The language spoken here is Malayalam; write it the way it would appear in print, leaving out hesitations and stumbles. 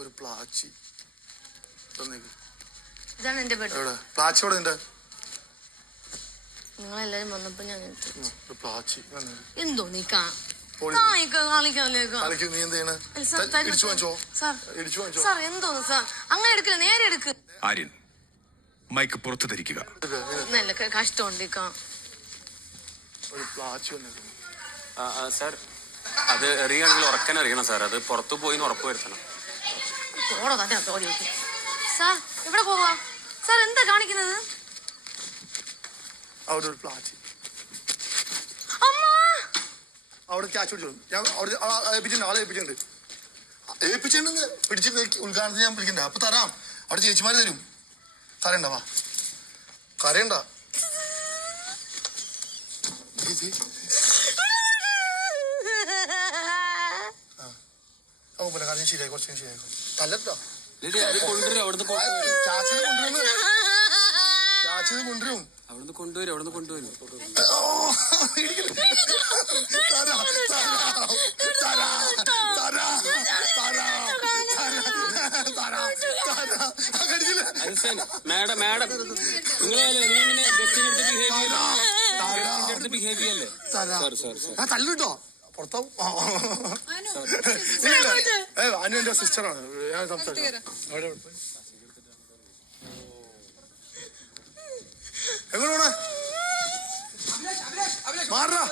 ഒരു പ്ലാച്ചി ഇതാണ് എന്റെ ബെഡ്. പ്ലാച്ചി എവിടെ നിന്റെ? നിങ്ങളെല്ലാരും വന്നപ്പോ ഞാൻ പ്ലാച്ചി എന്തോ നീ എന്തോന്ന് സാർ അങ്ങനെ എടുക്കില്ല, നേരെ എടുക്ക്. ആര്യൻ മൈക്ക് പുറത്തു ധരിക്കുക. നല്ല കഷ്ടമുണ്ട് സാർ. അത് എറിയുകയാണെങ്കിൽ ഉറക്കാൻ അറിയണം സാർ. അത് പുറത്തു പോയി ഉറപ്പ് വരുത്തണം. സാർ എവിടെ പോവാ സാർ? എന്താ കാണിക്കുന്നത്? അവിടെ ഒരു പ്ലാച്ചി, അവിടെ ക്യാച്ച് പിടിച്ചോളൂ. ഞാൻ അവിടെ ഏൽപ്പിച്ചിട്ടുണ്ട്, ആളെ ഏൽപ്പിച്ചിട്ടുണ്ട്. പിടിച്ച് ഉദ്ഘാടനത്തിന് ഞാൻ വിളിക്കണ്ട. അപ്പൊ തരാം. അവിടെ ചേച്ചിമാര് തരും. കരയണ്ട, വാ കരയണ്ട. കാര്യം ശരിയായി, കുറച്ച് ശരിയായിക്കോ. തല്ലട്ടോ കൊണ്ടുവരും. മാഡം ബിഹേവ് ചെയ്യല്ലേ? തല്ലിട്ടോ പുറത്താവും. അനു എന്റെ സിസ്റ്ററാണ്. ഞാൻ സംസാരിക്കാം. എങ്ങനെയാണ് മാറാ?